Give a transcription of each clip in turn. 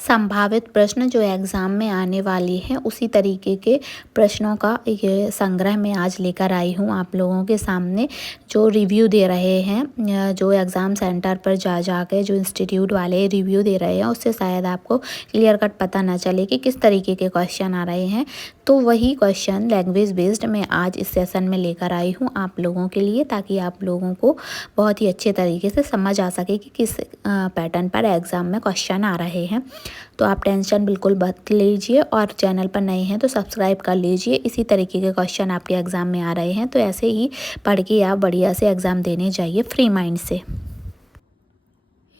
संभावित प्रश्न जो एग्ज़ाम में आने वाली हैं उसी तरीके के प्रश्नों का ये संग्रह मैं आज लेकर आई हूँ आप लोगों के सामने। जो रिव्यू दे रहे हैं जो एग्ज़ाम सेंटर पर जा के जो इंस्टीट्यूट वाले रिव्यू दे रहे हैं उससे शायद आपको क्लियर कट पता ना चले कि किस तरीके के क्वेश्चन आ रहे हैं। तो वही क्वेश्चन लैंग्वेज बेस्ड मैं आज इस सेशन में लेकर आई हूँ आप लोगों के लिए, ताकि आप लोगों को बहुत ही अच्छे तरीके से समझ आ सके कि किस पैटर्न पर एग्ज़ाम में क्वेश्चन आ रहे हैं। तो आप टेंशन बिल्कुल मत लीजिए और चैनल पर नए हैं तो सब्सक्राइब कर लीजिए। इसी तरीके के क्वेश्चन आपके एग्ज़ाम में आ रहे हैं तो ऐसे ही पढ़ के आप बढ़िया से एग्ज़ाम देने जाइए फ्री माइंड से।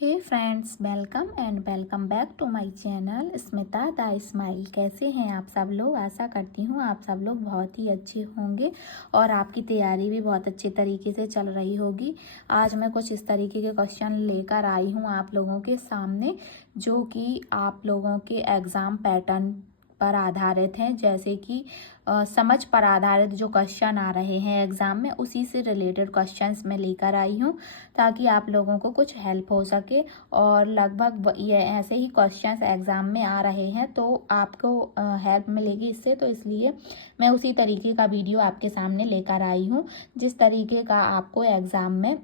Hey friends, welcome and welcome back to my channel Smita the smile. कैसे हैं आप सब लोग? आशा करती हूँ आप सब लोग बहुत ही अच्छे होंगे और आपकी तैयारी भी बहुत अच्छे तरीके से चल रही होगी। आज मैं कुछ इस तरीके के क्वेश्चन लेकर आई हूँ आप लोगों के सामने, जो कि आप लोगों के एग्ज़ाम पैटर्न पर आधारित हैं। जैसे कि समझ पर आधारित जो क्वेश्चन आ रहे हैं एग्ज़ाम में, उसी से रिलेटेड क्वेश्चंस मैं लेकर आई हूँ ताकि आप लोगों को कुछ हेल्प हो सके। और लगभग ये ऐसे ही क्वेश्चंस एग्ज़ाम में आ रहे हैं तो आपको हेल्प मिलेगी इससे, तो इसलिए मैं उसी तरीके का वीडियो आपके सामने लेकर आई हूँ जिस तरीके का आपको एग्ज़ाम में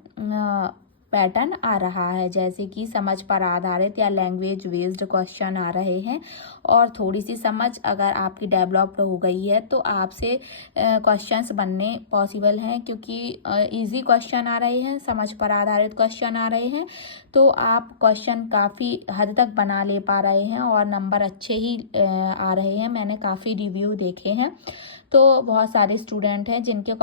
पैटर्न आ रहा है। जैसे कि समझ पर आधारित या लैंग्वेज बेस्ड क्वेश्चन आ रहे हैं। और थोड़ी सी समझ अगर आपकी डेवलप्ड हो गई है तो आपसे क्वेश्चंस बनने पॉसिबल हैं, क्योंकि इजी क्वेश्चन आ रहे हैं, समझ पर आधारित क्वेश्चन आ रहे हैं। तो आप क्वेश्चन काफ़ी हद तक बना ले पा रहे हैं और नंबर अच्छे ही आ रहे हैं। मैंने काफ़ी रिव्यू देखे हैं तो बहुत सारे स्टूडेंट हैं जिनके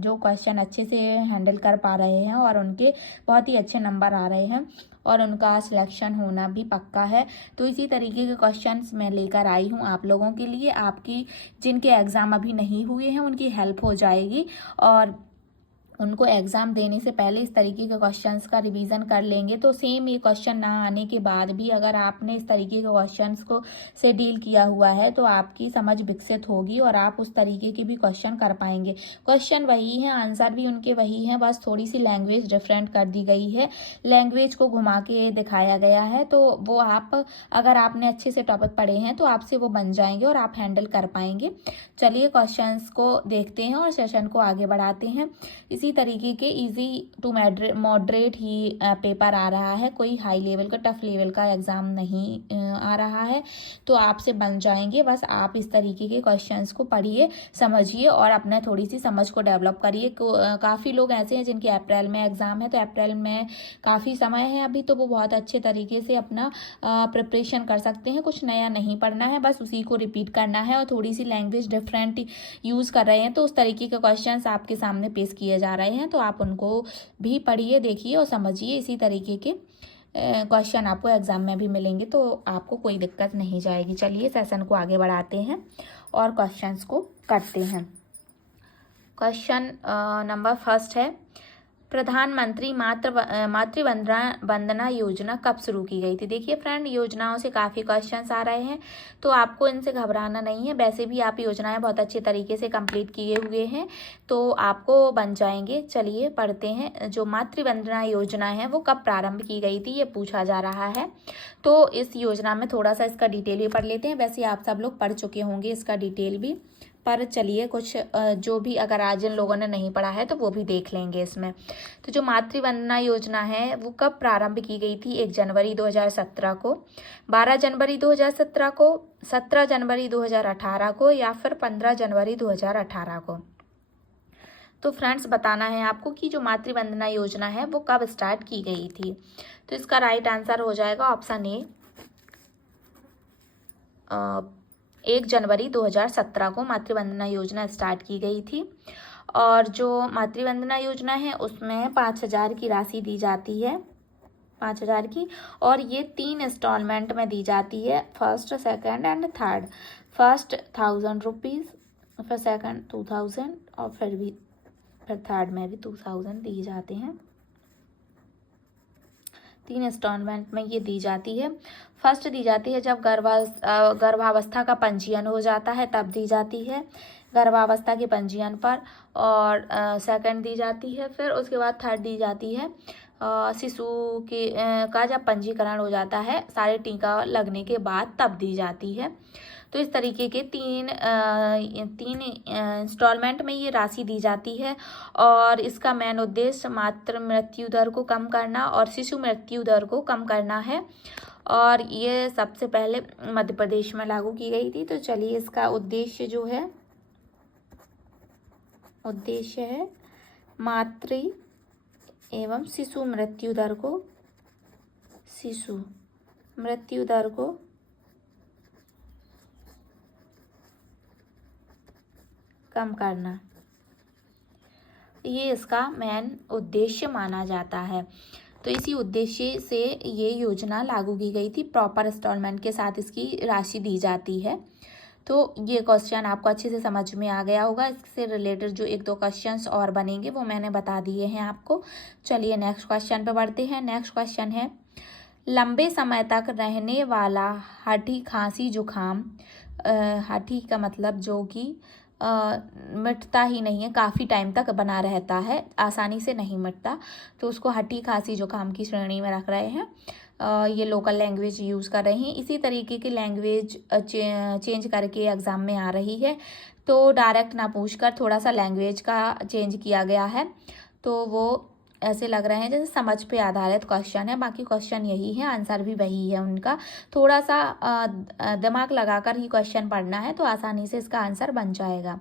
जो क्वेश्चन अच्छे से हैंडल कर पा रहे हैं और उनके बहुत ही अच्छे नंबर आ रहे हैं और उनका सिलेक्शन होना भी पक्का है। तो इसी तरीके के क्वेश्चंस मैं लेकर आई हूँ आप लोगों के लिए। आपकी जिनके एग्ज़ाम अभी नहीं हुए हैं उनकी हेल्प हो जाएगी और उनको एग्ज़ाम देने से पहले इस तरीके के क्वेश्चंस का रिवीजन कर लेंगे तो सेम ये क्वेश्चन ना आने के बाद भी अगर आपने इस तरीके के क्वेश्चंस को से डील किया हुआ है तो आपकी समझ विकसित होगी और आप उस तरीके के भी क्वेश्चन कर पाएंगे। क्वेश्चन वही हैं, आंसर भी उनके वही हैं, बस थोड़ी सी लैंग्वेज डिफरेंट कर दी गई है, लैंग्वेज को घुमा के दिखाया गया है। तो वो आप अगर आपने अच्छे से टॉपिक पढ़े हैं तो आपसे वो बन जाएंगे और आप हैंडल कर पाएंगे। चलिए क्वेश्चंस को देखते हैं और सेशन को आगे बढ़ाते हैं। इसी तरीके के इजी टू मॉडरेट ही पेपर आ रहा है, कोई हाई लेवल का टफ लेवल का एग्ज़ाम नहीं आ रहा है। तो आपसे बन जाएंगे, बस आप इस तरीके के क्वेश्चंस को पढ़िए, समझिए और अपना थोड़ी सी समझ को डेवलप करिए। काफ़ी लोग ऐसे हैं जिनके अप्रैल में एग्ज़ाम है, तो अप्रैल में काफ़ी समय है अभी, तो वो बहुत अच्छे तरीके से अपना प्रिपरेशन कर सकते हैं। कुछ नया नहीं पढ़ना है, बस उसी को रिपीट करना है और थोड़ी सी लैंग्वेज डिफरेंट यूज़ कर रहे हैं तो उस तरीके के क्वेश्चंस आपके सामने पेश किए जा रहे हैं। तो आप उनको भी पढ़िए, देखिए और समझिए। इसी तरीके के क्वेश्चन आपको एग्ज़ाम में भी मिलेंगे तो आपको कोई दिक्कत नहीं जाएगी। चलिए सेशन को आगे बढ़ाते हैं और क्वेश्चंस को करते हैं। क्वेश्चन नंबर फर्स्ट है, प्रधानमंत्री मातृ वंदना योजना कब शुरू की गई थी? देखिए फ्रेंड, योजनाओं से काफ़ी क्वेश्चंस आ रहे हैं तो आपको इनसे घबराना नहीं है। वैसे भी आप योजनाएं बहुत अच्छे तरीके से कंप्लीट किए हुए हैं तो आपको बन जाएंगे। चलिए पढ़ते हैं। जो मातृ वंदना योजना है वो कब प्रारंभ की गई थी, ये पूछा जा रहा है। तो इस योजना में थोड़ा सा इसका डिटेल भी पढ़ लेते हैं। वैसे आप सब लोग पढ़ चुके होंगे इसका डिटेल भी, पर चलिए कुछ जो भी अगर आज इन लोगों ने नहीं पढ़ा है तो वो भी देख लेंगे इसमें। तो जो मातृ वंदना योजना है वो कब प्रारंभ की गई थी? 1 जनवरी 2017 को, 12 जनवरी 2017 को, 17 जनवरी 2018 को या फिर 15 जनवरी 2018 को। तो फ्रेंड्स बताना है आपको कि जो मातृ वंदना योजना है वो कब स्टार्ट की गई थी। तो इसका राइट आंसर हो जाएगा ऑप्शन ए, 1 जनवरी 2017 को मातृ वंदना योजना स्टार्ट की गई थी। और जो मातृ वंदना योजना है उसमें 5,000 की राशि दी जाती है, 5,000 की, और ये 3 इंस्टॉलमेंट में दी जाती है, first, second and third. First 1,000 rupees, फिर सेकंड 2,000 और फिर थर्ड में भी 2,000 दिए जाते हैं। 3 इंस्टॉलमेंट में ये दी जाती है। फर्स्ट दी जाती है जब गर्भावस्था का पंजीयन हो जाता है तब दी जाती है, गर्भावस्था के पंजीयन पर। और सेकंड दी जाती है, फिर उसके बाद थर्ड दी जाती है शिशु के का जब पंजीकरण हो जाता है सारे टीका लगने के बाद तब दी जाती है। तो इस तरीके के तीन इंस्टॉलमेंट में ये राशि दी जाती है और इसका मेन उद्देश्य मातृ मृत्यु दर को कम करना और शिशु मृत्यु दर को कम करना है और ये सबसे पहले मध्य प्रदेश में लागू की गई थी। तो चलिए इसका उद्देश्य जो है मातृ एवं शिशु मृत्यु दर को कम करना, ये इसका मेन उद्देश्य माना जाता है। तो इसी उद्देश्य से ये योजना लागू की गई थी। प्रॉपर इंस्टॉलमेंट के साथ इसकी राशि दी जाती है। तो ये क्वेश्चन आपको अच्छे से समझ में आ गया होगा। इससे रिलेटेड जो 1-2 क्वेश्चंस और बनेंगे वो मैंने बता दिए हैं आपको। चलिए नेक्स्ट क्वेश्चन पे बढ़ते हैं। नेक्स्ट क्वेश्चन है, लंबे समय तक रहने वाला हठी खांसी जुखाम, हठी का मतलब जो कि मिटता ही नहीं है, काफ़ी टाइम तक बना रहता है, आसानी से नहीं मिटता, तो उसको हठी खांसी जुकाम की श्रेणी में रख रहे हैं। ये लोकल लैंग्वेज यूज़ कर रहे हैं। इसी तरीके की लैंग्वेज चेंज करके एग्ज़ाम में आ रही है। तो डायरेक्ट ना पूछकर थोड़ा सा लैंग्वेज का चेंज किया गया है। तो वो ऐसे लग रहे हैं जैसे समझ पे आधारित क्वेश्चन है। बाकी क्वेश्चन यही है, आंसर भी वही है उनका। थोड़ा सा दिमाग लगाकर ही क्वेश्चन पढ़ना है तो आसानी से इसका आंसर बन जाएगा।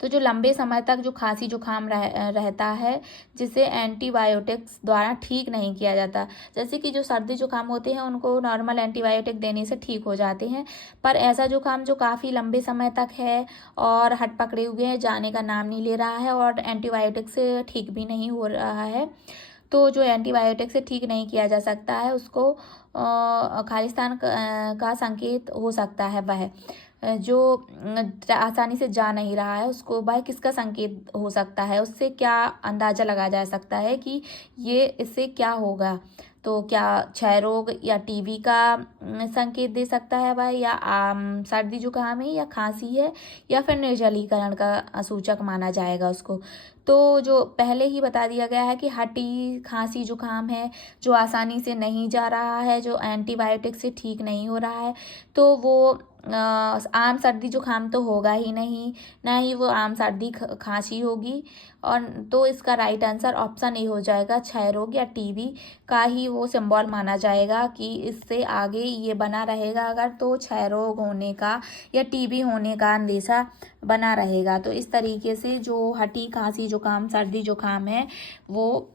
तो जो लंबे समय तक जो खांसी जुखाम रहता है जिसे एंटीबायोटिक्स द्वारा ठीक नहीं किया जाता, जैसे कि जो सर्दी जुखाम होते हैं उनको नॉर्मल एंटीबायोटिक देने से ठीक हो जाते हैं, पर ऐसा जुखाम जो काफ़ी लंबे समय तक है और हट पकड़े हुए हैं, जाने का नाम नहीं ले रहा है और एंटीबायोटिक से ठीक भी नहीं हो रहा है, तो जो एंटीबायोटिक से ठीक नहीं किया जा सकता है उसको खालिस्तान का संकेत हो सकता है। वह जो आसानी से जा नहीं रहा है उसको वह किसका संकेत हो सकता है, उससे क्या अंदाज़ा लगाया जा सकता है कि ये इससे क्या होगा। तो क्या क्षय रोग या टीबी का संकेत दे सकता है वह, या आम सर्दी जुकाम है या खांसी है या फिर निर्जलीकरण का सूचक माना जाएगा उसको। तो जो पहले ही बता दिया गया है कि हठी खांसी जुकाम है जो आसानी से नहीं जा रहा है, जो एंटीबायोटिक से ठीक नहीं हो रहा है, तो वो आम सर्दी जुकाम तो होगा ही नहीं, ना ही वो आम सर्दी खांसी होगी। और तो इसका राइट आंसर ऑप्शन ए हो जाएगा, क्षय रोग या टीबी का ही वो सिंबल माना जाएगा कि इससे आगे ये बना रहेगा अगर तो क्षय रोग होने का या टीबी होने का अंदेशा बना रहेगा। तो इस तरीके से जो हठी खांसी जुकाम सर्दी जुकाम है वो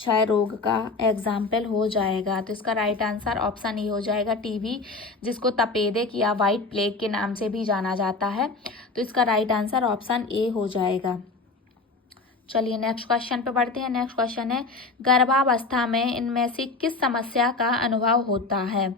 क्षय रोग का एग्जाम्पल हो जाएगा। तो इसका राइट आंसर ऑप्शन ए हो जाएगा, टीबी, जिसको तपेदिक या वाइट प्लेग के नाम से भी जाना जाता है। तो इसका राइट आंसर ऑप्शन ए हो जाएगा। चलिए नेक्स्ट क्वेश्चन पे बढ़ते हैं। नेक्स्ट क्वेश्चन है, गर्भावस्था में इनमें से किस समस्या का अनुभव होता है।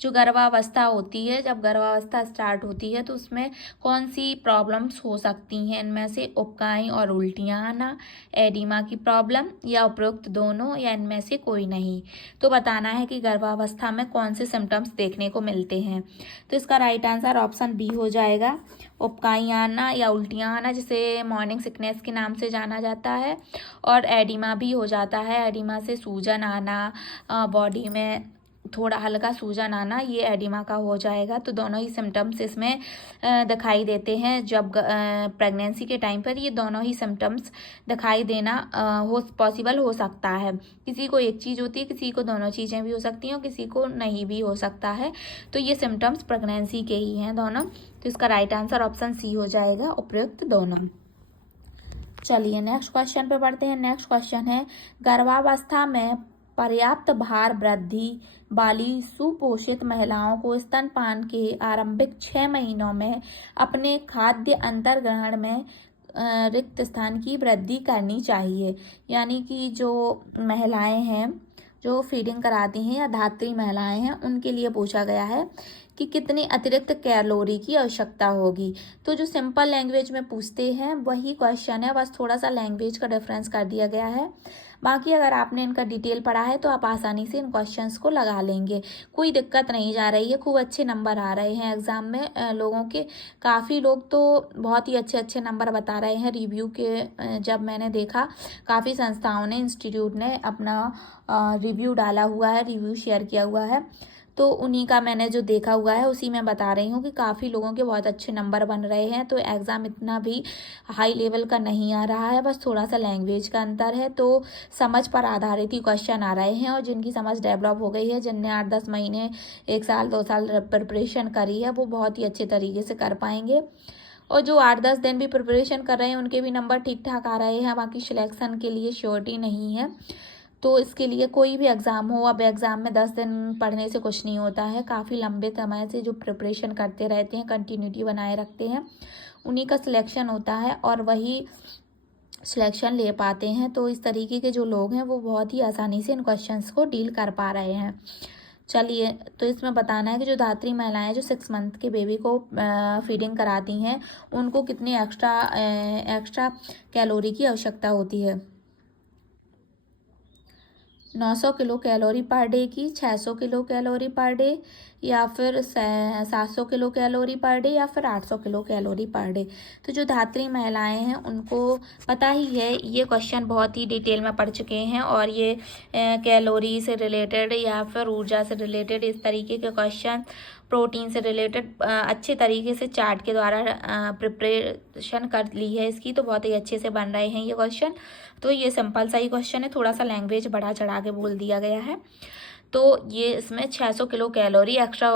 जो गर्भावस्था होती है, जब गर्भावस्था स्टार्ट होती है तो उसमें कौन सी प्रॉब्लम्स हो सकती हैं, इनमें से उबकाई और उल्टियाँ आना, एडिमा की प्रॉब्लम, या उपरोक्त दोनों, या इनमें से कोई नहीं। तो बताना है कि गर्भावस्था में कौन से सिम्टम्स देखने को मिलते हैं। तो इसका राइट आंसर ऑप्शन बी हो जाएगा, उबकाई आना या उल्टियाँ आना, जिसे मॉर्निंग सिकनेस के नाम से जाना जाता है, और एडिमा भी हो जाता है। एडिमा से सूजन आना, बॉडी में थोड़ा हल्का सूजन आना, ये एडिमा का हो जाएगा। तो दोनों ही सिम्टम्स इसमें दिखाई देते हैं। जब प्रेगनेंसी के टाइम पर ये दोनों ही सिम्टम्स दिखाई देना पॉसिबल हो सकता है। किसी को एक चीज़ होती है, किसी को दोनों चीज़ें भी हो सकती हैं और किसी को नहीं भी हो सकता है। तो ये सिम्टम्स प्रेगनेंसी के ही हैं दोनों। तो इसका राइट आंसर ऑप्शन सी हो जाएगा, उपयुक्त दोनों। चलिए नेक्स्ट क्वेश्चन पे बढ़ते हैं। नेक्स्ट क्वेश्चन है, गर्भावस्था में पर्याप्त भार वृद्धि वाली सुपोषित महिलाओं को स्तनपान के आरंभिक 6 महीनों में अपने खाद्य अंतर्ग्रहण में रिक्त स्थान की वृद्धि करनी चाहिए। यानी कि जो महिलाएं हैं जो फीडिंग कराती हैं या धात्री महिलाएं हैं उनके लिए पूछा गया है कि कितनी अतिरिक्त कैलोरी की आवश्यकता होगी। तो जो सिंपल लैंग्वेज में पूछते हैं वही क्वेश्चन है, बस थोड़ा सा लैंग्वेज का डिफरेंस कर दिया गया है। बाकी अगर आपने इनका डिटेल पढ़ा है तो आप आसानी से इन क्वेश्चंस को लगा लेंगे, कोई दिक्कत नहीं जा रही है। खूब अच्छे नंबर आ रहे हैं एग्ज़ाम में लोगों के, काफ़ी लोग तो बहुत ही अच्छे अच्छे नंबर बता रहे हैं। रिव्यू के जब मैंने देखा, काफ़ी संस्थाओं ने, इंस्टीट्यूट ने अपना रिव्यू डाला हुआ है, रिव्यू शेयर किया हुआ है, तो उन्हीं का मैंने जो देखा हुआ है उसी में बता रही हूँ कि काफ़ी लोगों के बहुत अच्छे नंबर बन रहे हैं। तो एग्ज़ाम इतना भी हाई लेवल का नहीं आ रहा है, बस थोड़ा सा लैंग्वेज का अंतर है। तो समझ पर आधारित ही क्वेश्चन आ रहे हैं, और जिनकी समझ डेवलप हो गई है, जिनने 8-10 महीने, 1 साल 2 साल प्रिपरेशन करी है, वो बहुत ही अच्छे तरीके से कर पाएंगे। और जो 8-10 दिन भी प्रिपरेशन कर रहे हैं उनके भी नंबर ठीक ठाक आ रहे हैं। बाकी सिलेक्शन के लिए श्योरिटी नहीं है, तो इसके लिए कोई भी एग्ज़ाम हो, अब एग्ज़ाम में 10 दिन पढ़ने से कुछ नहीं होता है। काफ़ी लंबे समय से जो प्रिपरेशन करते रहते हैं, कंटिन्यूटी बनाए रखते हैं, उन्हीं का सिलेक्शन होता है और वही सिलेक्शन ले पाते हैं। तो इस तरीके के जो लोग हैं वो बहुत ही आसानी से इन क्वेश्चंस को डील कर पा रहे हैं। चलिए, तो इसमें बताना है कि जो धात्री महिलाएं जो 6 मंथ के बेबी को फीडिंग कराती हैं, उनको कितनी एक्स्ट्रा कैलोरी की आवश्यकता होती है। 900 किलो कैलोरी पर डे की, 600 किलो कैलोरी पर डे, या फिर 700 किलो कैलोरी पर डे, या फिर 800 किलो कैलोरी पर डे। तो जो धात्री महिलाएं हैं उनको पता ही है, ये क्वेश्चन बहुत ही डिटेल में पढ़ चुके हैं, और ये कैलोरी से रिलेटेड या फिर ऊर्जा से रिलेटेड इस तरीके के क्वेश्चन, प्रोटीन से रिलेटेड अच्छे तरीके से चार्ट के द्वारा प्रिपरेशन कर ली है इसकी, तो बहुत ही अच्छे से बन रहे हैं ये क्वेश्चन। तो ये सिंपल सा ही क्वेश्चन है, थोड़ा सा लैंग्वेज बढ़ा चढ़ा के बोल दिया गया है। तो ये इसमें 600 किलो कैलोरी एक्स्ट्रा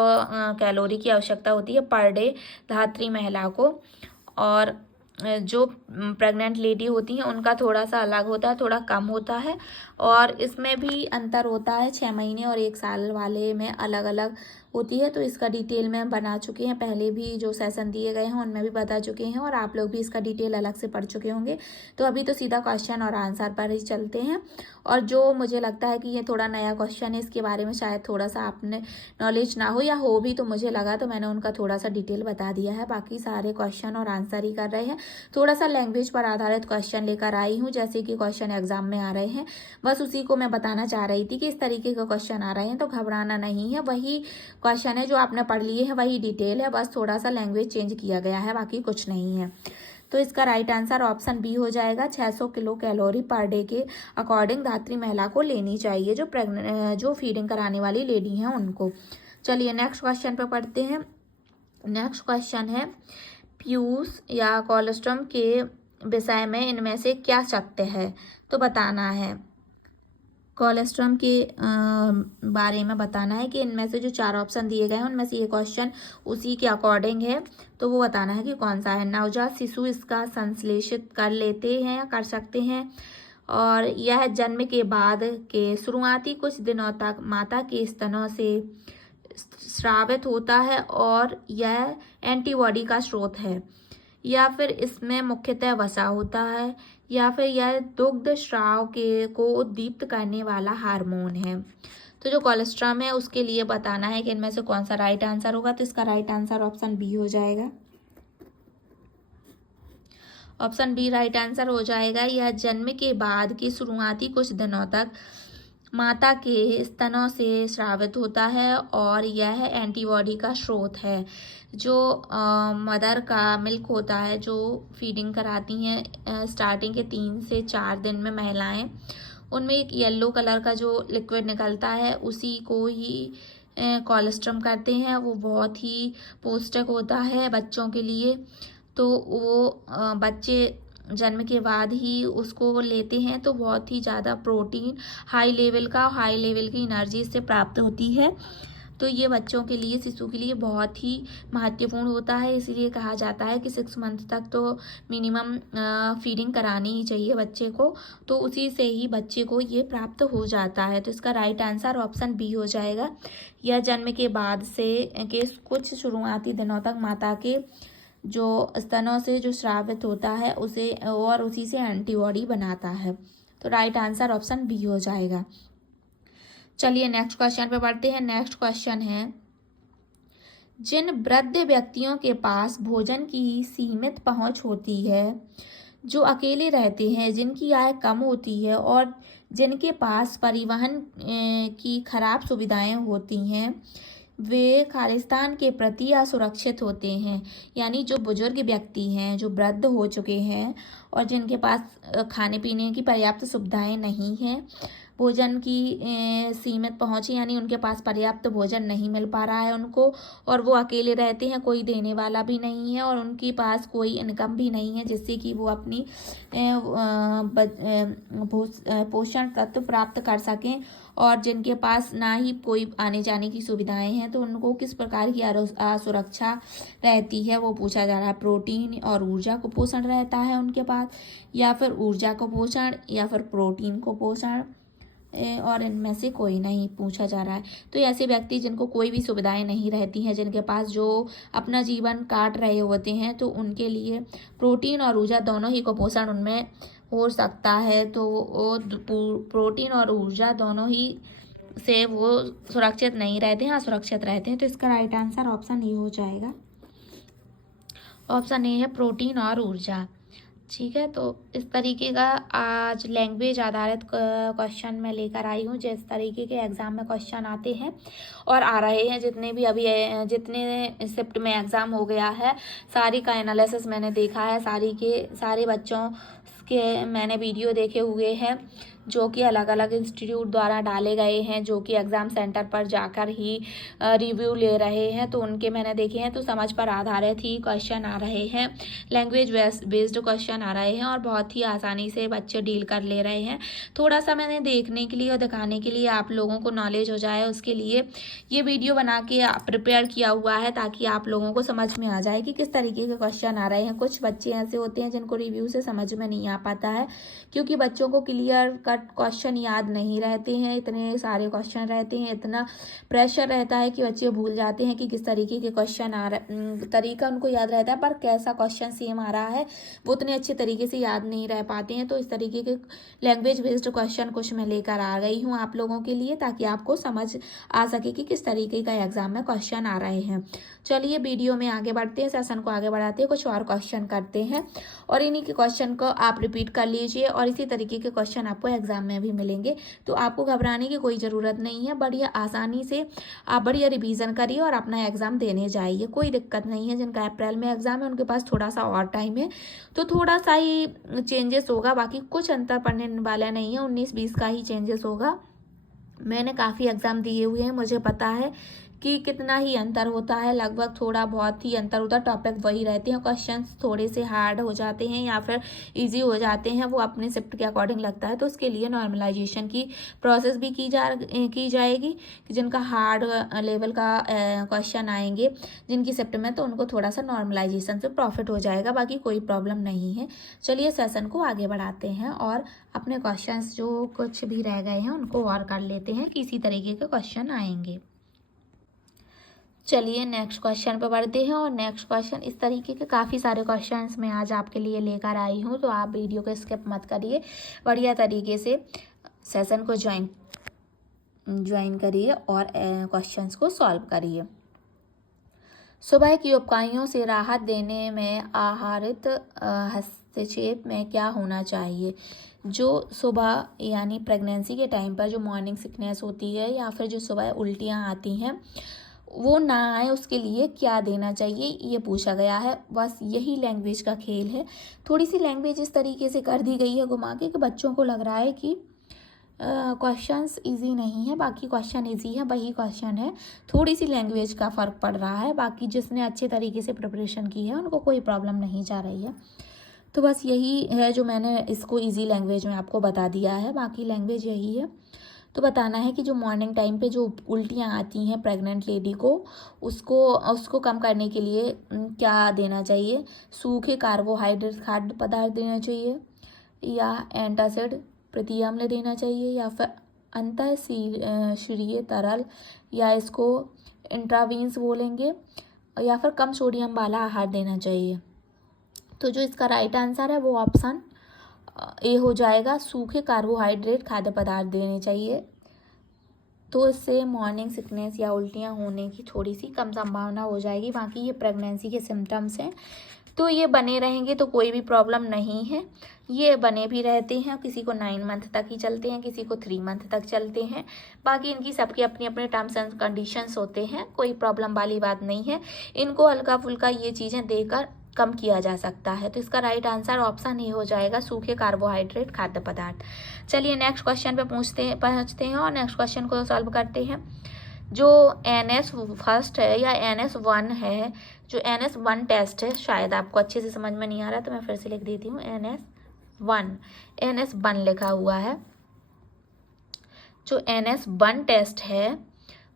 कैलोरी की आवश्यकता होती है पर डे धात्री महिला को, और जो प्रेग्नेंट लेडी होती हैं उनका थोड़ा सा अलग होता है, थोड़ा कम होता है, और इसमें भी अंतर होता है। 6 महीने और 1 साल वाले में अलग अलग होती है। तो इसका डिटेल में बना चुके हैं, पहले भी जो सेशन दिए गए हैं उनमें भी बता चुके हैं, और आप लोग भी इसका डिटेल अलग से पढ़ चुके होंगे। तो अभी तो सीधा क्वेश्चन और आंसर पर ही चलते हैं। और जो मुझे लगता है कि ये थोड़ा नया क्वेश्चन है, इसके बारे में शायद थोड़ा सा आपने नॉलेज ना हो, या हो भी तो मुझे लगा, तो मैंने उनका थोड़ा सा डिटेल बता दिया है। बाकी सारे क्वेश्चन और आंसर ही कर रहे हैं, थोड़ा सा लैंग्वेज पर आधारित क्वेश्चन लेकर आई हूँ, जैसे कि क्वेश्चन एग्जाम में आ रहे हैं, बस उसी को मैं बताना चाह रही थी कि इस तरीके के क्वेश्चन आ रहे हैं, तो घबराना नहीं है। वही क्वेश्चन है जो आपने पढ़ लिए है, वही डिटेल है, बस थोड़ा सा लैंग्वेज चेंज किया गया है, बाकी कुछ नहीं है। तो इसका राइट आंसर ऑप्शन बी हो जाएगा। 600 किलो कैलोरी पर डे के अकॉर्डिंग धात्री महिला को लेनी चाहिए, जो फीडिंग कराने वाली लेडी हैं उनको। चलिए नेक्स्ट क्वेश्चन पे पढ़ते हैं। नेक्स्ट क्वेश्चन है, पीयूष या कोलेस्ट्रॉम के विषय में इनमें से क्या सत्य है, तो बताना है। कोलेस्ट्रॉम के बारे में बताना है कि इनमें से जो 4 ऑप्शन दिए गए हैं उनमें से ये क्वेश्चन उसी के अकॉर्डिंग है, तो वो बताना है कि कौन सा है। नवजात शिशु इसका संश्लेषित कर लेते हैं या कर सकते हैं, और यह जन्म के बाद के शुरुआती कुछ दिनों तक माता के स्तनों से स्रावित होता है, और यह एंटीबॉडी का स्रोत है, या फिर इसमें मुख्यतः वसा होता है, या फिर यह दुग्ध स्राव को उद्दीप्त करने वाला हार्मोन है। तो जो कोलेस्ट्रॉम है उसके लिए बताना है कि इनमें से कौन सा राइट आंसर होगा। तो इसका राइट आंसर ऑप्शन बी हो जाएगा। ऑप्शन बी राइट आंसर हो जाएगा। यह जन्म के बाद के शुरुआती कुछ दिनों तक माता के स्तनों से स्रावित होता है, और यह एंटीबॉडी का स्रोत है। जो मदर का मिल्क होता है, जो फीडिंग कराती हैं स्टार्टिंग के 3 से 4 दिन में महिलाएं, उनमें एक येलो कलर का जो लिक्विड निकलता है उसी को ही कोलेस्ट्रॉम करते हैं। वो बहुत ही पौष्टिक होता है बच्चों के लिए, तो वो बच्चे जन्म के बाद ही उसको लेते हैं, तो बहुत ही ज़्यादा प्रोटीन हाई लेवल की एनर्जी इससे प्राप्त होती है। तो ये बच्चों के लिए, शिशु के लिए बहुत ही महत्वपूर्ण होता है। इसलिए कहा जाता है कि 6 मंथ तक तो मिनिमम फीडिंग करानी ही चाहिए बच्चे को, तो उसी से ही बच्चे को ये प्राप्त हो जाता है। तो इसका राइट आंसर ऑप्शन बी हो जाएगा। यह जन्म के बाद से के कुछ शुरुआती दिनों तक माता के जो स्तनों से जो स्रावित होता है उसे, और उसी से एंटीबॉडी बनाता है। तो राइट आंसर ऑप्शन बी हो जाएगा। चलिए नेक्स्ट क्वेश्चन पे पढ़ते हैं। नेक्स्ट क्वेश्चन है, जिन वृद्ध व्यक्तियों के पास भोजन की सीमित पहुंच होती है, जो अकेले रहते हैं, जिनकी आय कम होती है और जिनके पास परिवहन की खराब सुविधाएं होती हैं, वे खालिस्तान के प्रति असुरक्षित होते हैं। यानी जो बुजुर्ग व्यक्ति हैं, जो वृद्ध हो चुके हैं और जिनके पास खाने पीने की पर्याप्त सुविधाएं नहीं हैं, भोजन की सीमित पहुँच, यानी उनके पास पर्याप्त भोजन नहीं मिल पा रहा है उनको, और वो अकेले रहते हैं, कोई देने वाला भी नहीं है और उनके पास कोई इनकम भी नहीं है जिससे कि वो अपनी पोषण तत्व प्राप्त कर सकें, और जिनके पास ना ही कोई आने जाने की सुविधाएं हैं, तो उनको किस प्रकार की असुरक्षा रहती है वो पूछा जा रहा है। प्रोटीन और ऊर्जा को पोषण रहता है उनके पास, या फिर ऊर्जा को पोषण, या फिर प्रोटीन को पोषण, और इनमें से कोई नहीं पूछा जा रहा है। तो ऐसे व्यक्ति जिनको कोई भी सुविधाएं नहीं रहती हैं, जिनके पास, जो अपना जीवन काट रहे होते हैं, तो उनके लिए प्रोटीन और ऊर्जा दोनों ही को पोषण उनमें हो सकता है। तो वो प्रोटीन और ऊर्जा दोनों ही से वो सुरक्षित नहीं रहते हैं, असुरक्षित रहते हैं। तो इसका राइट आंसर ऑप्शन ए हो जाएगा। ऑप्शन ए है प्रोटीन और ऊर्जा। ठीक है, तो इस तरीके का आज लैंग्वेज आधारित क्वेश्चन मैं लेकर आई हूँ। जिस तरीके के एग्ज़ाम में क्वेश्चन आते हैं और आ रहे हैं, जितने भी अभी जितने शिफ्ट में एग्ज़ाम हो गया है, सारी का एनालिसिस मैंने देखा है, सारे बच्चों के मैंने वीडियो देखे हुए हैं जो कि अलग अलग इंस्टीट्यूट द्वारा डाले गए हैं, जो कि एग्ज़ाम सेंटर पर जाकर ही रिव्यू ले रहे हैं। तो उनके मैंने देखे हैं, तो समझ पर आधारित ही क्वेश्चन आ रहे हैं, लैंग्वेज बेस्ड क्वेश्चन आ रहे हैं और बहुत ही आसानी से बच्चे डील कर ले रहे हैं। थोड़ा सा मैंने देखने के लिए और दिखाने के लिए, आप लोगों को नॉलेज हो जाए उसके लिए ये वीडियो बना के प्रिपेयर किया हुआ है, ताकि आप लोगों को समझ में आ जाए कि किस तरीके के क्वेश्चन आ रहे हैं। कुछ बच्चे ऐसे होते हैं जिनको रिव्यू से समझ में नहीं आ पाता है, क्योंकि बच्चों को क्लियर कट क्वेश्चन याद नहीं रहते हैं, इतने सारे क्वेश्चन रहते हैं, इतना प्रेशर रहता है कि बच्चे भूल जाते हैं कि किस तरीके के क्वेश्चन आ रहा, तरीका उनको याद रहता है पर कैसा क्वेश्चन सेम आ रहा है वो उतने अच्छे तरीके से याद नहीं रह पाते हैं। तो इस तरीके के लैंग्वेज बेस्ड क्वेश्चन कुछ मैं लेकर आ गई हूँ आप लोगों के लिए, ताकि आपको समझ आ सके कि किस तरीके का एग्जाम में क्वेश्चन आ रहे हैं। चलिए वीडियो में आगे बढ़ते हैं, सेशन को आगे बढ़ाते हैं, कुछ और क्वेश्चन करते हैं और इन्हीं के क्वेश्चन को आप रिपीट कर लीजिए और इसी तरीके के क्वेश्चन आपको एग्जाम में भी मिलेंगे। तो आपको घबराने की कोई ज़रूरत नहीं है, बढ़िया आसानी से आप बढ़िया रिवीजन करिए और अपना एग्ज़ाम देने जाइए, कोई दिक्कत नहीं है। जिनका अप्रैल में एग्ज़ाम है उनके पास थोड़ा सा और टाइम है, तो थोड़ा सा ही चेंजेस होगा, बाकी कुछ अंतर पड़ने वाला नहीं है, 19-20 का ही चेंजेस होगा। मैंने काफ़ी एग्ज़ाम दिए हुए हैं, मुझे पता है कि कितना ही अंतर होता है, लगभग थोड़ा बहुत ही अंतर होता है, टॉपिक वही रहते हैं, क्वेश्चंस थोड़े से हार्ड हो जाते हैं या फिर इजी हो जाते हैं, वो अपने शिफ्ट के अकॉर्डिंग लगता है। तो उसके लिए नॉर्मलाइजेशन की प्रोसेस भी की जाएगी कि जिनका हार्ड लेवल का क्वेश्चन आएंगे जिनकी शिफ्ट में, तो उनको थोड़ा सा नॉर्मलाइजेशन से प्रॉफिट हो जाएगा, बाकी कोई प्रॉब्लम नहीं है। चलिए सेशन को आगे बढ़ाते हैं और अपने क्वेश्चंस जो कुछ भी रह गए हैं उनको और कर लेते हैं कि इसी तरीके के क्वेश्चन आएंगे। चलिए नेक्स्ट क्वेश्चन पर बढ़ते हैं और नेक्स्ट क्वेश्चन इस तरीके के काफ़ी सारे क्वेश्चंस मैं आज आपके लिए लेकर आई हूँ, तो आप वीडियो को स्किप मत करिए, बढ़िया तरीके से सेशन को ज्वाइन करिए और क्वेश्चंस को सॉल्व करिए। सुबह की उपकारियों से राहत देने में आहारित हस्तक्षेप में क्या होना चाहिए? जो सुबह यानी प्रेगनेंसी के टाइम पर जो मॉर्निंग सिकनेस होती है या फिर जो सुबह उल्टियाँ आती हैं वो ना आए, उसके लिए क्या देना चाहिए, ये पूछा गया है। बस यही लैंग्वेज का खेल है। थोड़ी सी लैंग्वेज इस तरीके से कर दी गई है घुमा के कि बच्चों को लग रहा है कि क्वेश्चंस इजी नहीं है, बाकी क्वेश्चन इजी है, वही क्वेश्चन है, थोड़ी सी लैंग्वेज का फ़र्क पड़ रहा है। बाकी जिसने अच्छे तरीके से प्रिपरेशन की है उनको कोई प्रॉब्लम नहीं जा रही है। तो बस यही है जो मैंने इसको ईजी लैंग्वेज में आपको बता दिया है, बाकी लैंग्वेज यही है। तो बताना है कि जो मॉर्निंग टाइम पे जो उल्टियाँ आती हैं प्रेग्नेंट लेडी को, उसको कम करने के लिए क्या देना चाहिए? सूखे कार्बोहाइड्रेट खाद्य पदार्थ देना चाहिए, या एंटासिड प्रतिअम्ल देना चाहिए, या फिर अंतःशिरीय तरल, या इसको इंट्रावीन्स बोलेंगे, या फिर कम सोडियम वाला आहार देना चाहिए। तो जो इसका राइट आंसर है वो ऑप्शन ए हो जाएगा, सूखे कार्बोहाइड्रेट खाद्य पदार्थ देने चाहिए। तो इससे मॉर्निंग सिकनेस या उल्टियाँ होने की थोड़ी सी कम संभावना हो जाएगी। बाकी ये प्रेगनेंसी के सिम्टम्स हैं, तो ये बने रहेंगे तो कोई भी प्रॉब्लम नहीं है। ये बने भी रहते हैं, किसी को 9 मंथ तक ही चलते हैं, किसी को 3 मंथ तक चलते हैं। बाकी इनकी सबके अपने अपने टर्म्स एंड कंडीशंस होते हैं, कोई प्रॉब्लम वाली बात नहीं है। इनको हल्का फुल्का ये चीज़ें देकर कम किया जा सकता है। तो इसका राइट आंसर ऑप्शन ए हो जाएगा, सूखे कार्बोहाइड्रेट खाद्य पदार्थ। चलिए नेक्स्ट क्वेश्चन पे पहुँचते हैं और नेक्स्ट क्वेश्चन को सॉल्व करते हैं। जो NS फर्स्ट है या NS1 है, जो NS1 टेस्ट है, शायद आपको अच्छे से समझ में नहीं आ रहा तो मैं फिर से लिख देती हूँ। NS1 लिखा हुआ है। जो NS1 टेस्ट है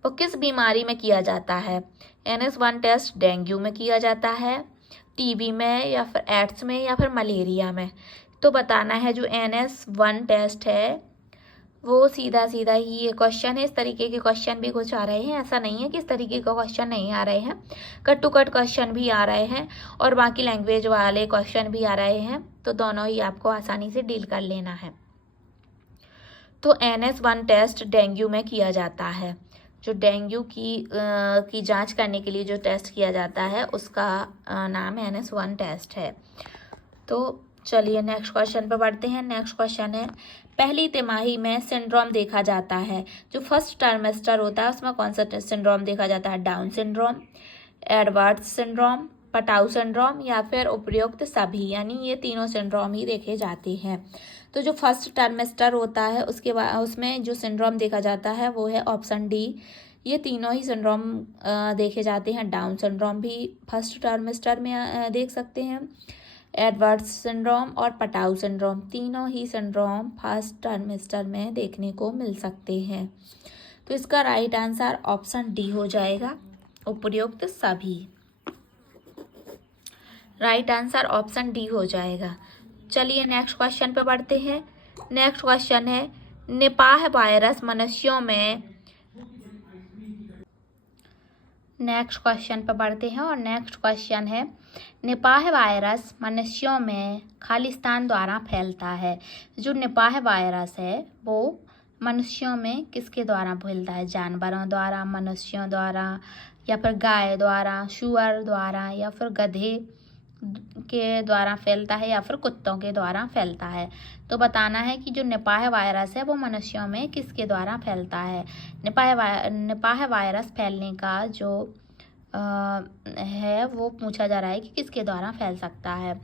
वो किस बीमारी में किया जाता है? NS1 टेस्ट डेंगू में किया जाता है, TB में, या फिर एड्स में, या फिर मलेरिया में। तो बताना है जो NS1 टेस्ट है वो सीधा सीधा ही ये क्वेश्चन है। इस तरीके के क्वेश्चन भी कुछ आ रहे हैं, ऐसा नहीं है कि इस तरीके का क्वेश्चन नहीं आ रहे हैं। कट टू कट क्वेश्चन भी आ रहे हैं और बाकी लैंग्वेज वाले क्वेश्चन भी आ रहे हैं, तो दोनों ही आपको आसानी से डील कर लेना है। तो NS1 टेस्ट डेंगू में किया जाता है। जो डेंगू की जांच करने के लिए जो टेस्ट किया जाता है उसका नाम NS1 टेस्ट है। तो चलिए नेक्स्ट क्वेश्चन पर बढ़ते हैं। नेक्स्ट क्वेश्चन है, पहली तिमाही में सिंड्रोम देखा जाता है। जो फर्स्ट ट्राइमेस्टर होता है उसमें कौन सा सिंड्रोम देखा जाता है? Down syndrome, Edwards syndrome, Patau syndrome, या फिर उपयुक्त सभी, यानी ये तीनों सिंड्रोम ही देखे जाते हैं। तो जो फर्स्ट ट्राइमेस्टर होता है उसके बाद उसमें जो सिंड्रोम देखा जाता है वो है ऑप्शन डी। ये तीनों ही सिंड्रोम देखे जाते हैं। डाउन सिंड्रोम भी फर्स्ट ट्राइमेस्टर में देख सकते हैं, एडवर्ड्स सिंड्रोम और पटाऊ सिंड्रोम, तीनों ही सिंड्रोम फर्स्ट ट्राइमेस्टर में देखने को मिल सकते हैं। तो इसका राइट आंसर ऑप्शन डी हो जाएगा, उपयुक्त सभी। राइट आंसर ऑप्शन डी हो जाएगा। चलिए नेक्स्ट क्वेश्चन पे बढ़ते हैं। नेक्स्ट क्वेश्चन है, निपाह वायरस मनुष्यों में, नेक्स्ट क्वेश्चन पर बढ़ते हैं और नेक्स्ट क्वेश्चन है, निपाह वायरस मनुष्यों में खालिस्तान द्वारा फैलता है। जो निपाह वायरस है वो मनुष्यों में किसके द्वारा फैलता है? जानवरों द्वारा, मनुष्यों द्वारा, या फिर गाय द्वारा, सुअर द्वारा, या फिर गधे के द्वारा फैलता है, या फिर कुत्तों के द्वारा फैलता है। तो बताना है कि जो निपाह वायरस है वो मनुष्यों में किसके द्वारा फैलता है। निपाह वायरस फैलने का जो है वो पूछा जा रहा है कि किसके द्वारा फैल सकता है।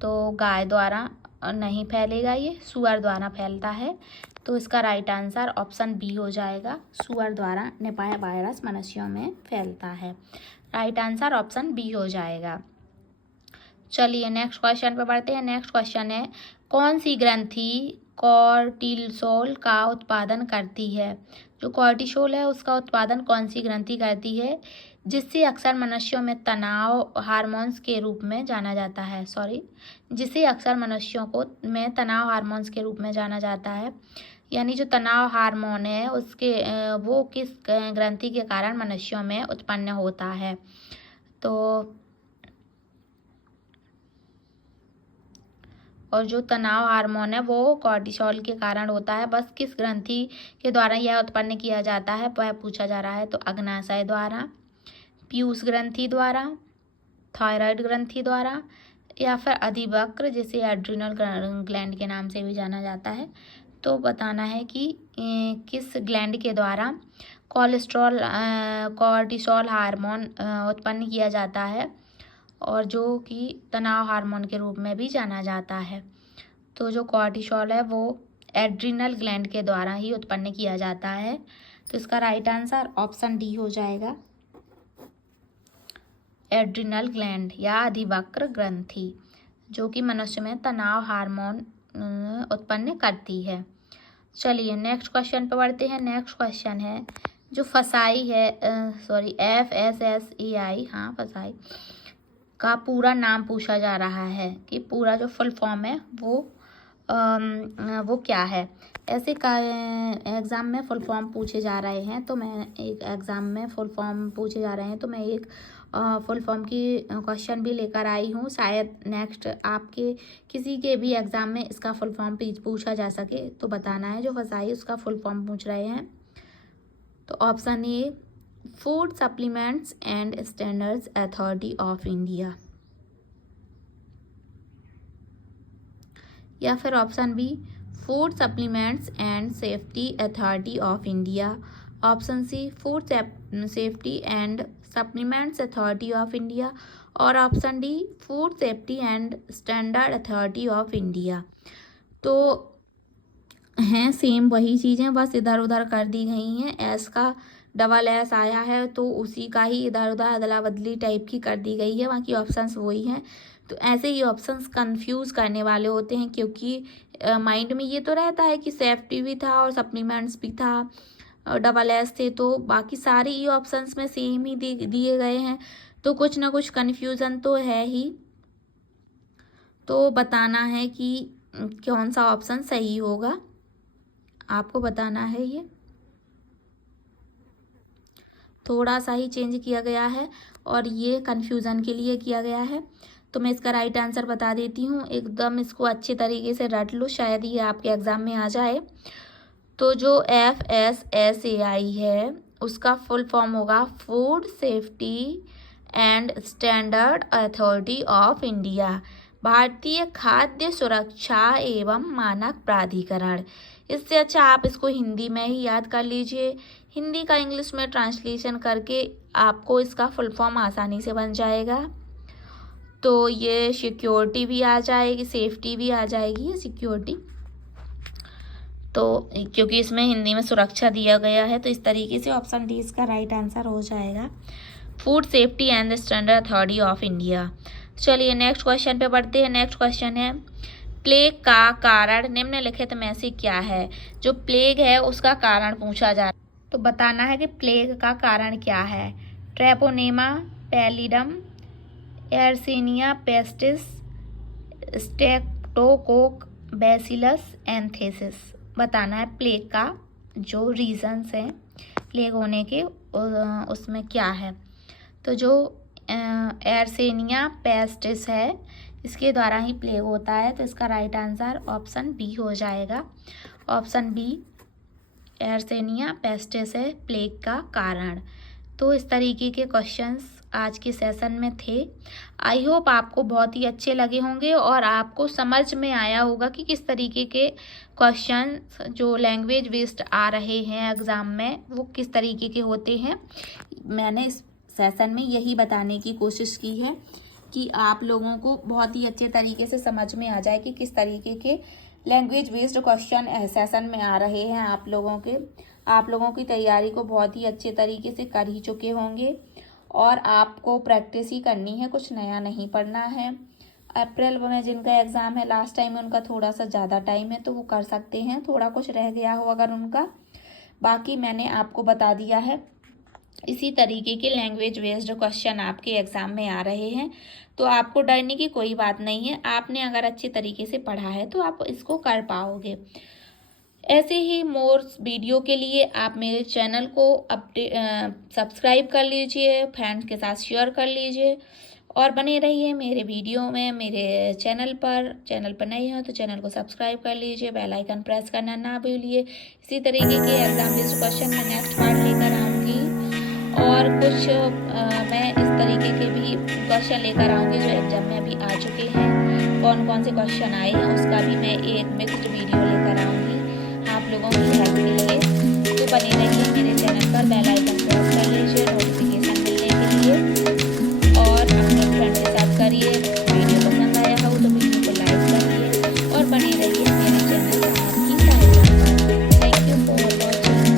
तो गाय द्वारा नहीं फैलेगा, ये सुअर द्वारा फैलता है। तो इसका राइट आंसर ऑप्शन बी हो जाएगा, सुअर द्वारा निपाह वायरस मनुष्यों में फैलता है। राइट आंसर ऑप्शन बी हो जाएगा। चलिए नेक्स्ट क्वेश्चन पे बढ़ते हैं। नेक्स्ट क्वेश्चन है, कौन सी ग्रंथि कॉर्टिसोल का उत्पादन करती है? जो कॉर्टिसोल है उसका उत्पादन कौन सी ग्रंथि करती है, जिससे अक्सर मनुष्यों में तनाव हार्मोन्स के रूप में जाना जाता है? जिसे अक्सर मनुष्यों को में तनाव हार्मोन्स के रूप में जाना जाता है। यानी जो तनाव हार्मोन है उसके वो किस ग्रंथि के कारण मनुष्यों में उत्पन्न होता है? तो और जो तनाव हार्मोन है वो कॉर्टिसोल के कारण होता है। बस किस ग्रंथि के द्वारा यह उत्पन्न किया जाता है वह पूछा जा रहा है। तो अग्नाशय द्वारा, पीयूष ग्रंथि द्वारा, थायराइड ग्रंथि द्वारा, या फिर अधिवक्र जिसे एड्रिनल ग्लैंड के नाम से भी जाना जाता है। तो बताना है कि किस ग्लैंड के द्वारा कॉर्टिसोल हार्मोन उत्पन्न किया जाता है और जो कि तनाव हार्मोन के रूप में भी जाना जाता है। तो जो कॉर्टिसोल है वो एड्रिनल ग्लैंड के द्वारा ही उत्पन्न किया जाता है। तो इसका राइट आंसर ऑप्शन डी हो जाएगा, एड्रिनल ग्लैंड या अधिवक्र ग्रंथि, जो कि मनुष्य में तनाव हार्मोन उत्पन्न करती है। चलिए नेक्स्ट क्वेश्चन पर बढ़ते हैं। नेक्स्ट क्वेश्चन है, जो फसाई है FSSAI, हाँ फसाई का पूरा नाम पूछा जा रहा है कि पूरा जो फुल फॉर्म है वो क्या है। ऐसे का एग्ज़ाम में फुल फॉर्म पूछे जा रहे हैं, तो मैं एक एग्ज़ाम में फुल फॉर्म पूछे जा रहे हैं तो मैं एक फुल फॉर्म की क्वेश्चन भी लेकर आई हूँ। शायद नेक्स्ट आपके किसी के भी एग्ज़ाम में इसका फुल फॉर्म पूछा जा सके। तो बताना है जो फसाई उसका फुल फॉर्म पूछ रहे हैं। तो option A food supplements and standards authority of India, या फिर option B food supplements and safety authority of India, option C food safety and supplements authority of India, और option D food safety and standard authority of India. तो हैं same वही चीज़ें, बस इधर उधर कर दी गई हैं। एस का डबल एस आया है तो उसी का ही इधर उधर अदला बदली टाइप की कर दी गई है, बाकी ऑप्शंस वही हैं। तो ऐसे ही ऑप्शंस कंफ्यूज करने वाले होते हैं, क्योंकि माइंड में ये तो रहता है कि सेफ्टी भी था और सप्लीमेंट्स भी था, डबल एस थे, तो बाकी सारे ये ऑप्शंस में सेम ही दिए गए हैं, तो कुछ ना कुछ कन्फ्यूज़न तो है ही। तो बताना है कि कौन सा ऑप्शन सही होगा, आपको बताना है। ये थोड़ा सा ही चेंज किया गया है और ये कन्फ्यूज़न के लिए किया गया है। तो मैं इसका राइट आंसर बता देती हूँ, एकदम इसको अच्छे तरीके से रट लो, शायद ये आपके एग्ज़ाम में आ जाए। तो जो FSSAI है उसका फुल फॉर्म होगा food safety and standard authority of India, भारतीय खाद्य सुरक्षा एवं मानक प्राधिकरण। इससे अच्छा आप इसको हिंदी में ही याद कर लीजिए, हिंदी का इंग्लिश में ट्रांसलेशन करके आपको इसका फुल फॉर्म आसानी से बन जाएगा। तो ये सिक्योरिटी भी आ जाएगी, सेफ्टी भी आ जाएगी, ये सिक्योरिटी, तो क्योंकि इसमें हिंदी में सुरक्षा दिया गया है, तो इस तरीके से ऑप्शन डी इसका राइट आंसर हो जाएगा, food safety and standard authority of India. चलिए नेक्स्ट क्वेश्चन पे बढ़ते हैं। नेक्स्ट क्वेश्चन है प्लेग का कारण निम्नलिखित में से क्या है। जो प्लेग है उसका कारण पूछा जा रहा है, तो बताना है कि प्लेग का कारण क्या है। Treponema pallidum, Yersinia pestis, Streptococcus Bacillus anthracis. बताना है प्लेग का जो रीजंस हैं प्लेग होने के उसमें क्या है। तो जो एयरसेनिया पेस्टिस है इसके द्वारा ही प्लेग होता है, तो इसका राइट आंसर ऑप्शन बी हो जाएगा। ऑप्शन बी एयरसेनिया पेस्टिस है प्लेग का कारण। तो इस तरीके के क्वेश्चंस आज के सेशन में थे। आई होप आपको बहुत ही अच्छे लगे होंगे और आपको समझ में आया होगा कि किस तरीके के क्वेश्चन जो लैंग्वेज बेस्ड आ रहे हैं एग्ज़ाम में वो किस तरीके के होते हैं। मैंने इस सेशन में यही बताने की कोशिश की है कि आप लोगों को बहुत ही अच्छे तरीके से समझ में आ जाए कि किस तरीके के लैंग्वेज बेस्ड क्वेश्चन सेशन में आ रहे हैं। आप लोगों की तैयारी को बहुत ही अच्छे तरीके से कर ही चुके होंगे और आपको प्रैक्टिस ही करनी है, कुछ नया नहीं पढ़ना है। अप्रैल में जिनका एग्ज़ाम है लास्ट टाइम में उनका थोड़ा सा ज़्यादा टाइम है तो वो कर सकते हैं, थोड़ा कुछ रह गया हो अगर उनका, बाकी मैंने आपको बता दिया है। इसी तरीके के लैंग्वेज बेस्ड क्वेश्चन आपके एग्ज़ाम में आ रहे हैं, तो आपको डरने की कोई बात नहीं है। आपने अगर अच्छे तरीके से पढ़ा है तो आप इसको कर पाओगे। ऐसे ही मोर वीडियो के लिए आप मेरे चैनल को सब्सक्राइब कर लीजिए, फ्रेंड्स के साथ शेयर कर लीजिए और बने रहिए मेरे वीडियो में। मेरे चैनल पर नए हो तो चैनल को सब्सक्राइब कर लीजिए, बेल आइकन प्रेस करना ना भूलिए। इसी तरीके के एग्जाम बेस्ड क्वेश्चन में नेक्स्ट पार्ट लेकर आऊँगी और कुछ मैं इस तरीके के भी क्वेश्चन लेकर आऊँगी जो एग्जाम में अभी आ चुके हैं। कौन कौन से क्वेश्चन आए हैं उसका भी मैं एक मिक्स्ड वीडियो लेकर आऊँगी आप लोगों की हेल्प के लिए। तो बने रहिए मेरे चैनल पर, बेल आइकन प्रेस कर लीजिए नोटिफिकेशन मिलने के लिए और अपने फ्रेंड के साथ करिए। वीडियो पसंद आया हो तो वीडियो को लाइक करिए और बने रहिए मेरे चैनल की सहायता। Thank you for watching.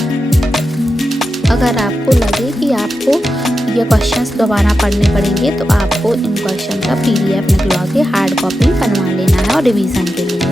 अगर आपको लगे कि आपको ये क्वेश्चंस दोबारा पढ़ने पड़ेंगे तो आपको इन क्वेश्चन का PDF निकलवा के हार्ड कॉपी बनवा लेना है और रिवीजन के लिए।